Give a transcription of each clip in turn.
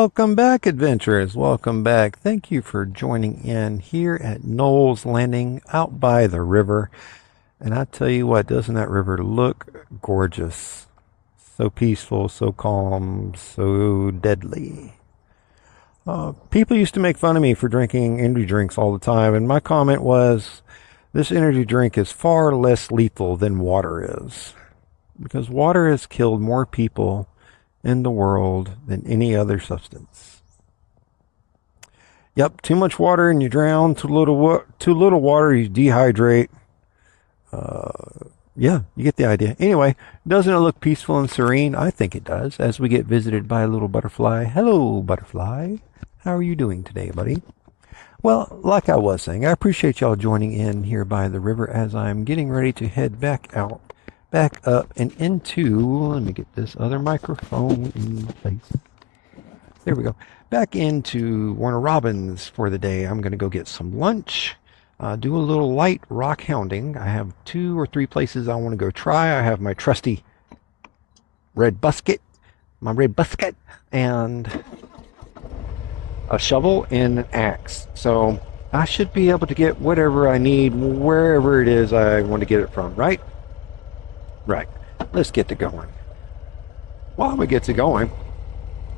Welcome back, adventurers. Welcome back. Thank you for joining in here at Noel's Landing out by the river. And I tell you what, doesn't that river look gorgeous? So peaceful, so calm, so deadly. People used to make fun of me for drinking energy drinks all the time, and my comment was, this energy drink is far less lethal than water is. Because water has killed more people in the world than any other substance. Yep, too much water and you drown. Too little water, you dehydrate. Yeah, you get the idea. Anyway, doesn't it look peaceful and serene? I think it does, as we get visited by a little butterfly. Hello, butterfly. How are you doing today, buddy? Well, like I was saying, I appreciate y'all joining in here by the river as I'm getting ready to head back up and into, let me get this other microphone in place. There we go. Back into Warner Robins for the day. I'm going to go get some lunch, do a little light rock hounding. I have 2 or 3 places I want to go try. I have my trusty red busket, and a shovel and an axe. So I should be able to get whatever I need wherever it is I want to get it from, right? Right. Let's get to going. While we get to going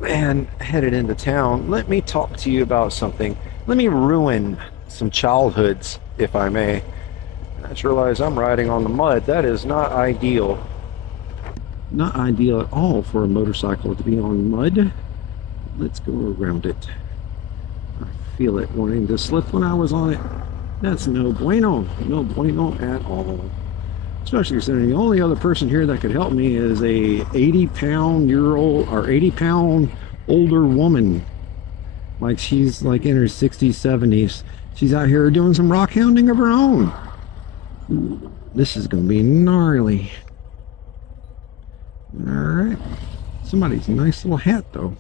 and headed into town, let me talk to you about something. Let me ruin some childhoods, if I may. I just realized I'm riding on the mud. That is not ideal. Not ideal at all for a motorcycle to be on mud. Let's go around it. I feel it wanting to slip when I was on it. That's no bueno. No bueno at all. Especially considering the only other person here that could help me is a 80-pound older woman. Like she's like in her 60s, 70s. She's out here doing some rock hounding of her own. Ooh, this is going to be gnarly. Alright. Somebody's nice little hat though.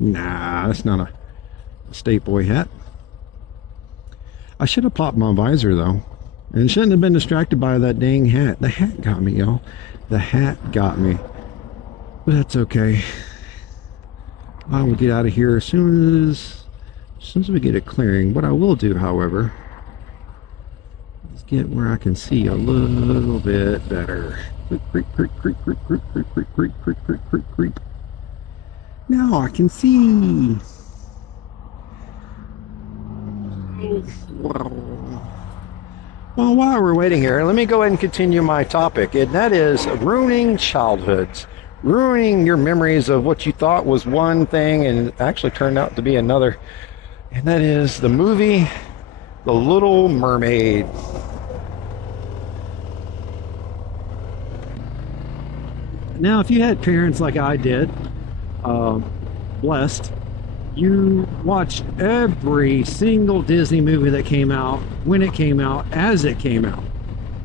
Nah, that's not a state boy hat. I should have popped my visor though, and shouldn't have been distracted by that dang hat. The hat got me, y'all. The hat got me, but that's okay. I will get out of here as soon as we get a clearing. What I will do, however, is get where I can see a little bit better. Creep, creep, creep, creep, creep, creep, creep, creep, creep, creep, creep, creep. Now I can see. Well, while we're waiting here, let me go ahead and continue my topic, and that is ruining childhoods, ruining your memories of what you thought was one thing and actually turned out to be another, and that is the movie The Little Mermaid. Now, if you had parents like I did, blessed, you watched every single Disney movie that came out, when it came out, as it came out.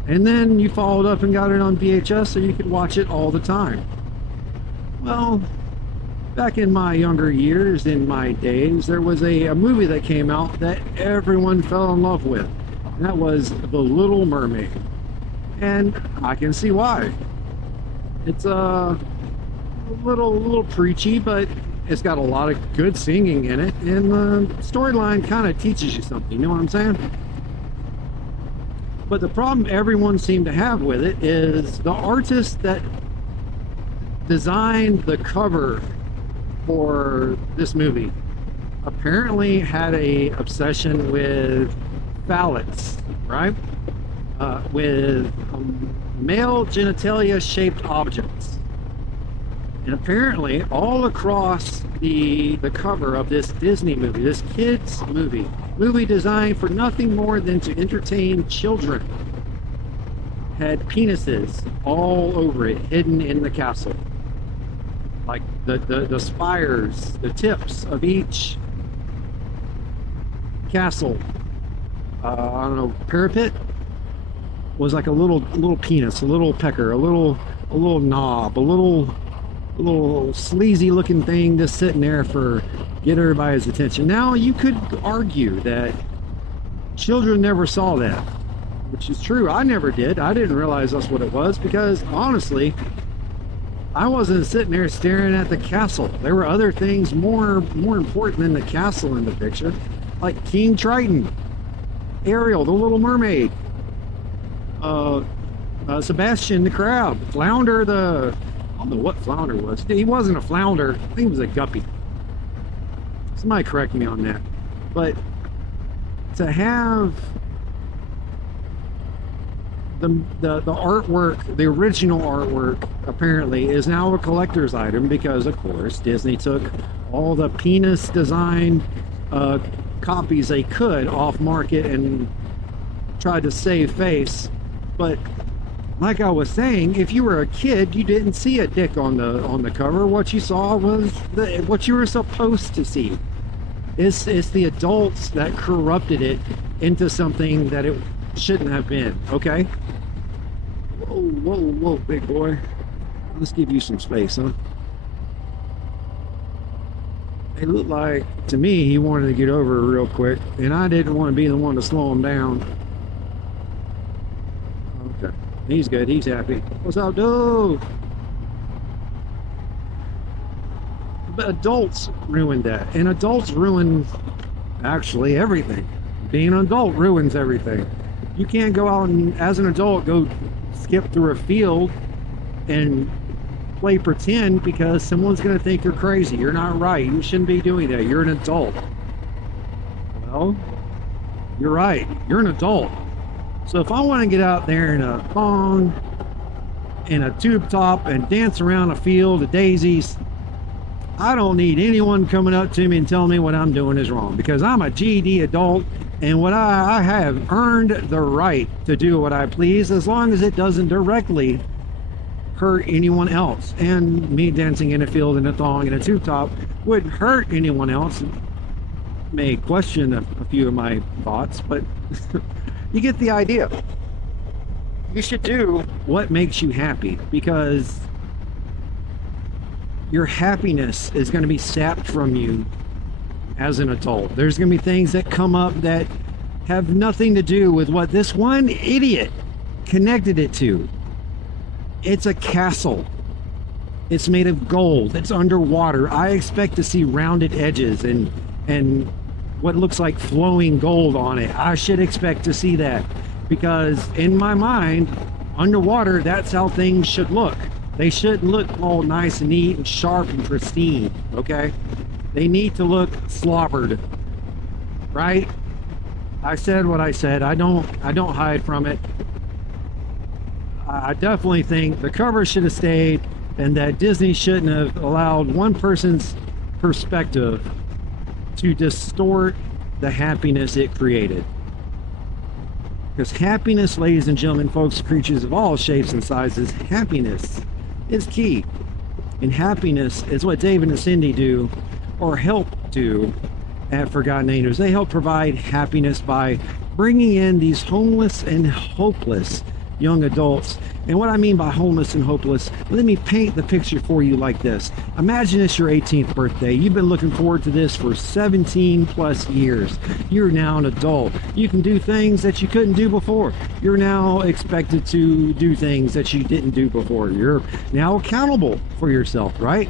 And then you followed up and got it on VHS so you could watch it all the time. Well, back in my younger years, in my days, there was a movie that came out that everyone fell in love with. And that was The Little Mermaid. And I can see why. It's a little preachy, but it's got a lot of good singing in it, and the storyline kind of teaches you something, you know what I'm saying? But the problem everyone seemed to have with it is the artist that designed the cover for this movie apparently had a obsession with phallics, right? With male genitalia shaped objects. And apparently all across the cover of this Disney movie, this kids movie designed for nothing more than to entertain children, had penises all over it, hidden in the castle. Like the spires, the tips of each castle, I don't know, parapet was like a little penis, a little pecker, a little knob, a little sleazy looking thing just sitting there for get everybody's attention. Now you could argue that children never saw that, which is true. I never did. I didn't realize that's what it was, because honestly I wasn't sitting there staring at the castle. There were other things more important than the castle in the picture, like King Triton, Ariel, the Little Mermaid, Sebastian the crab, Flounder the, I don't know what Flounder was. He wasn't a flounder. I think he was a guppy. Somebody correct me on that. But to have the artwork, the original artwork, apparently is now a collector's item because, of course, Disney took all the penis design copies they could off market and tried to save face. But like I was saying, if you were a kid, you didn't see a dick on the cover. What you saw was what you were supposed to see. It's the adults that corrupted it into something that it shouldn't have been. Okay. Whoa, big boy. Let's give you some space, huh? It looked like, to me, he wanted to get over real quick, and I didn't want to be the one to slow him down. Okay. He's good. He's happy. What's up, dude? But adults ruined that. And adults ruin, actually, everything. Being an adult ruins everything. You can't go out and, as an adult, go skip through a field and play pretend because someone's going to think you're crazy. You're not right. You shouldn't be doing that. You're an adult. Well, you're right. You're an adult. So if I want to get out there in a thong and a tube top and dance around a field of daisies, I don't need anyone coming up to me and telling me what I'm doing is wrong, because I'm a GD adult, and what I have earned the right to do what I please, as long as it doesn't directly hurt anyone else. And me dancing in a field in a thong and a tube top wouldn't hurt anyone else. May question a few of my thoughts, but you get the idea. You should do what makes you happy, because your happiness is going to be sapped from you as an adult. There's going to be things that come up that have nothing to do with what this one idiot connected it to. It's a castle. It's made of gold. It's underwater. I expect to see rounded edges and what looks like flowing gold on it. I should expect to see that, because in my mind, underwater, that's how things should look. They shouldn't look all nice and neat and sharp and pristine, okay? They need to look slobbered, right? I said what I said. I don't hide from it. I definitely think the cover should have stayed, and that Disney shouldn't have allowed one person's perspective to distort the happiness it created. Because happiness, ladies and gentlemen, folks, creatures of all shapes and sizes, happiness is key. And happiness is what David and Cindy do, or help do, at Forgotten Angels. They help provide happiness by bringing in these homeless and hopeless young adults. And what I mean by homeless and hopeless, let me paint the picture for you like this. Imagine it's your 18th birthday. You've been looking forward to this for 17 plus years. You're now an adult. You can do things that you couldn't do before. You're now expected to do things that you didn't do before. You're now accountable for yourself, right?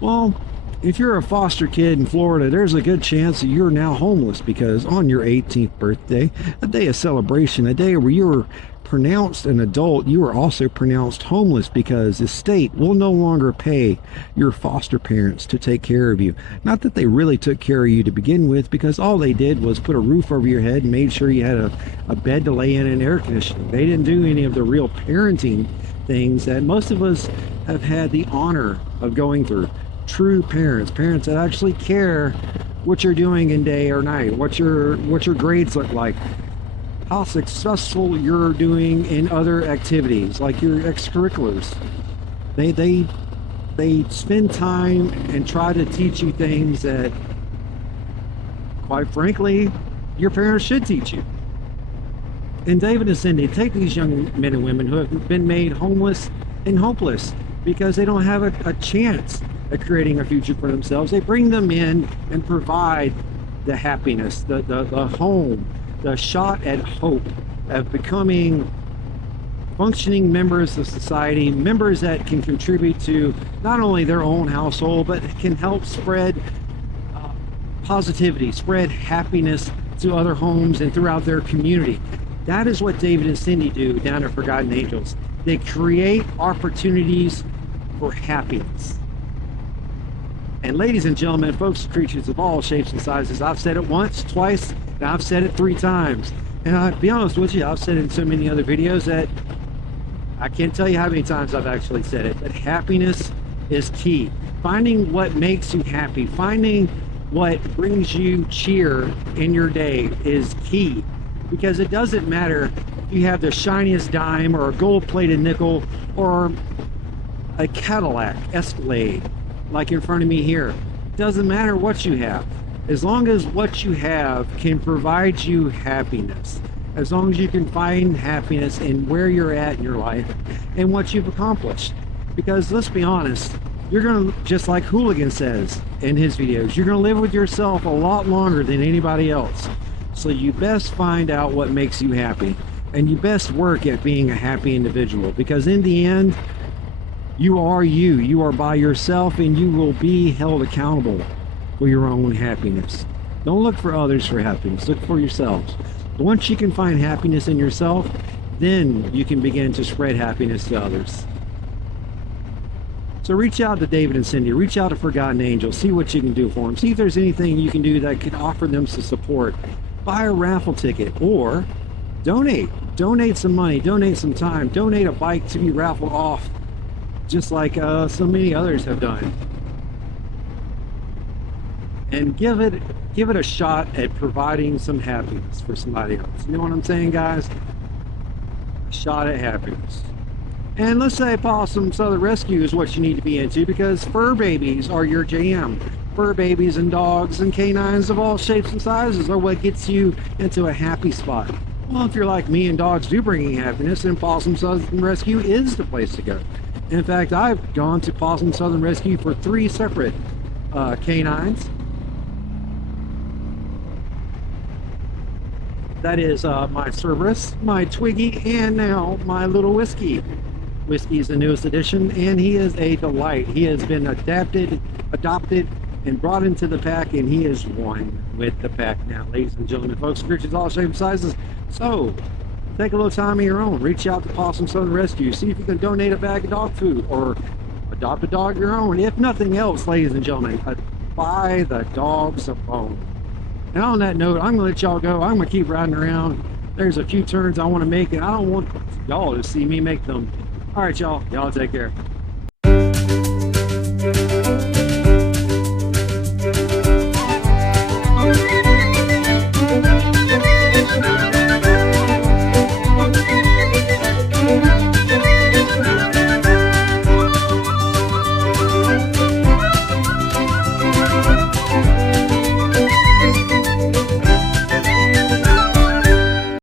Well, if you're a foster kid in Florida, there's a good chance that you're now homeless, because on your 18th birthday, a day of celebration, a day where you're pronounced an adult, you are also pronounced homeless, because the state will no longer pay your foster parents to take care of you. Not that they really took care of you to begin with, because all they did was put a roof over your head and made sure you had a bed to lay in and air conditioning. They didn't do any of the real parenting things that most of us have had the honor of going through. True parents that actually care what you're doing in day or night, what your grades look like, how successful you're doing in other activities like your extracurriculars. They spend time and try to teach you things that, quite frankly, your parents should teach you. And David and Cindy take these young men and women who have been made homeless and hopeless because they don't have a chance at creating a future for themselves. They bring them in and provide the happiness, the home, the shot at hope of becoming functioning members of society, members that can contribute to not only their own household, but can help spread positivity, spread happiness to other homes and throughout their community. That is what David and Cindy do down at Forgotten Angels. They create opportunities for happiness. And ladies and gentlemen, folks, creatures of all shapes and sizes, I've said it once, twice, and I've said it 3 times. And I'll be honest with you, I've said it in so many other videos that I can't tell you how many times I've actually said it, but happiness is key. Finding what makes you happy, finding what brings you cheer in your day is key. Because it doesn't matter if you have the shiniest dime or a gold-plated nickel or a Cadillac Escalade like in front of me here. It doesn't matter what you have. As long as what you have can provide you happiness. As long as you can find happiness in where you're at in your life and what you've accomplished. Because let's be honest, you're going to, just like Hooligan says in his videos, you're going to live with yourself a lot longer than anybody else. So you best find out what makes you happy. And you best work at being a happy individual. Because in the end, you are you. You are by yourself and you will be held accountable for your own happiness. Don't look for others for happiness. Look for yourselves. Once you can find happiness in yourself, then you can begin to spread happiness to others. So reach out to David and Cindy. Reach out to Forgotten Angels. See what you can do for them. See if there's anything you can do that can offer them some support. Buy a raffle ticket or donate. Donate some money. Donate some time. Donate a bike to be raffled off, just like so many others have done. And give it a shot at providing some happiness for somebody else. You know what I'm saying, guys? A shot at happiness. And let's say Possum Southern Rescue is what you need to be into, because fur babies are your jam. Fur babies and dogs and canines of all shapes and sizes are what gets you into a happy spot. Well, if you're like me and dogs do bring you happiness, then Possum Southern Rescue is the place to go. In fact, I've gone to Possum Southern Rescue for 3 separate canines. That is my Cerberus, my Twiggy, and now my little Whiskey. Whiskey is the newest addition, and he is a delight. He has been adopted, and brought into the pack, and he is one with the pack now. Ladies and gentlemen, folks, creatures all shapes and sizes. So, take a little time of your own. Reach out to Possum Southern Rescue. See if you can donate a bag of dog food or adopt a dog of your own. If nothing else, ladies and gentlemen, buy the dogs a bone. And on that note, I'm going to let y'all go. I'm going to keep riding around. There's a few turns I want to make, and I don't want y'all to see me make them. All right, y'all. Y'all take care.